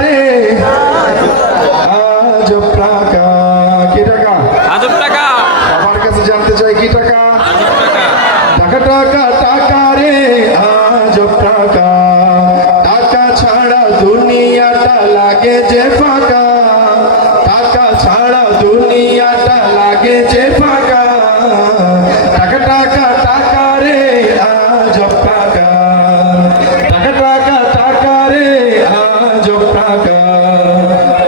রে আজব টাকা। কি টাকা? আজব টাকা। আমার কাছে জানতে চাই কি টাকা? আজব টাকা। টাকা টাকা টাকা রে আজব টাকা। টাকা ছাড়া দুনিয়াটা লাগে যে ফাঁকা। টাকা ছাড়া দুনিয়াটা লাগে যে ফাঁকা। টাকা টাকা টাকা রে আজব টাকা। টাকা টাকা টাকা রে আজব টাকা।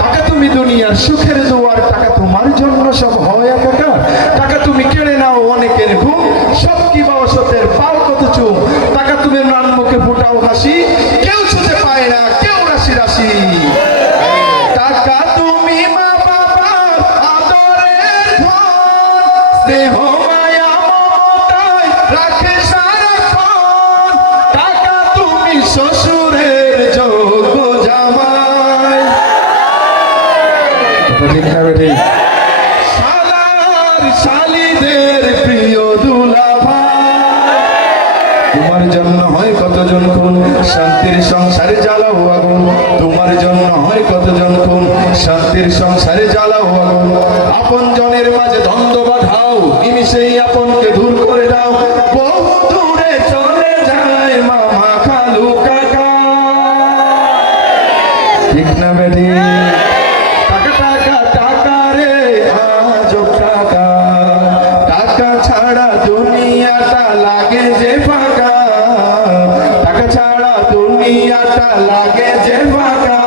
টাকা তুমি দুনিয়ার সুখের দুয়ার। টাকা তোমার জন্য সব হয় একাকার। টাকা তুমি কেড়ে নাও অনেকের ঘুম। সব কি বা অসতের পাও কত চুম। টাকা তুমি নান মুখে ফুটাও হাসি। কেউ ছুতে পায় না কেউ রাশি রাশি। টাকা তুমি মা বাবার আদরের ধন। স্নেহ মায়া মমতায় রাখে সারাক্ষণ। টাকা তুমি শ্বশুরের যোগ্য জামাই। ঠিক না বেটি? শালার শালিদের প্রিয় দুলাভাই। তোমার জন্য হয় কতজন খুন। শান্তির সংসারে জ্বালাও আগুন। তোমার জন্য হয় কতজন খুন। শান্তির সংসারে জ্বালাও আগুন। আপন জনের মাঝে দ্বন্দ্ব বাঁধাও। নিমিষেই আপনকে দূর করে দাও। বহু দূরে চলে যায় মামা খালু কাকা। ঠিক না বেটি? টাকা টাকা টাকা রে আজব টাকা। টাকা ছাড়া দুনিয়াটা লাগে যে ফাঁকা। টাকা ছাড়া দুনিয়াটা লাগে যে ফাঁকা।